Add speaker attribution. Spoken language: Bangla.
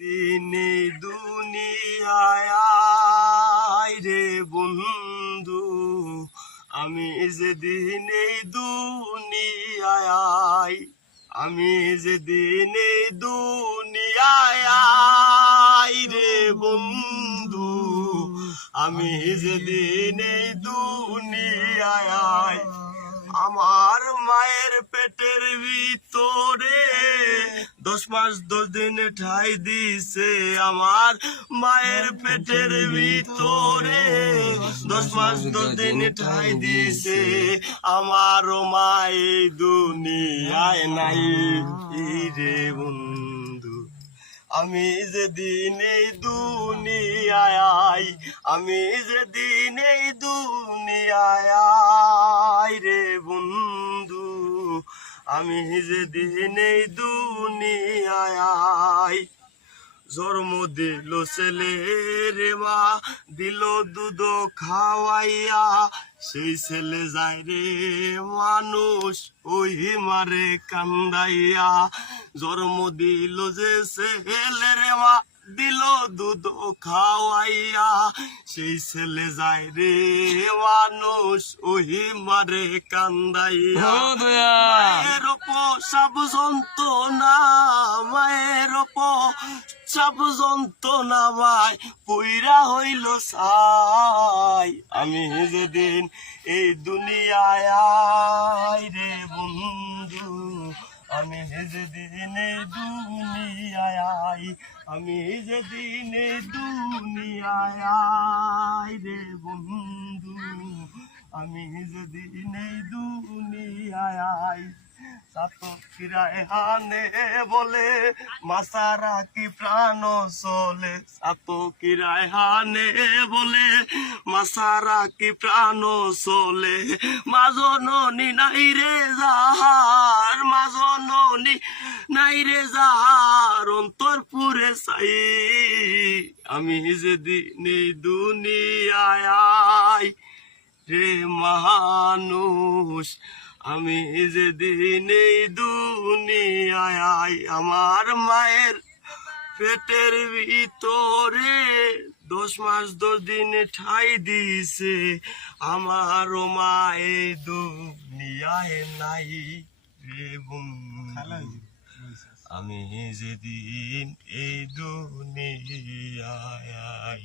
Speaker 1: দিনে দুনিয়ায় রে বন্ধু। আমি যে দিনে দুনিয়ায় আমি যে দিনে দুনিয়ায় রে বন্ধু। আমি যে দিনে দুনিয়ায় আমার মায়ের পেটের ভিতরে দশ মাস, দশ দিন ঠাই দিছে আমার মায়ের পেটের ভিতরে। দশ মাস, দশ দিন ঠাই দিছে আমার মায়ে দুনিয়ায় নাই। রে বন্ধু, আমি যে দিন এই দুনিয়ায় আই, আমি যে দিন এই দুনিয়ায় আই রে বন্ধু। আমি যে দিন এই দুনিয়ায় জন্ম দিল ছেলে রে মা, দিল দুধ খাওয়াইয়া, সেই ছেলে যায় রে মানুষ, ওই মারে কান্দাইয়া। জন্ম দিল যে ছেলে রে মা, দিল দুধ খাওয়াইয়া, সেই ছেলে যায় রে মানুষ, ওই মারে কান্দাইয়া। সব যন্ত্রণা মায়ের সব যন্ত্রণা ভাই পুইরা হইল সাই। আমি যেদিন এই দুনিয়ায় আই রে বন্ধু, আমি যেদিন দুনিয়ায় আই আমি যেদিন দুনিয়ায় আই রে বন্ধু, আমি যেদিন এই দুনিয়ায় হানে বলে, মাসারা কি প্রাণ চলে? সাতকিরায় হানে বলে, মাসারা কি প্রাণ চলে? মাজননি নাই রে যাহার মাজননি নাই রে যাহার অন্তর পুরে চাই। আমি যেদিন এই দুনিয়ায় রে মানুষ আমি যেদিন এই দুনিয়ায় আমার মায়ের পেটের ভিতরে দশ মাস দশ দিন ঠাই দিছে আমার মা এই দুনিয়ায় নাই রে আমি যেদিন এই দুনিয়ায় আই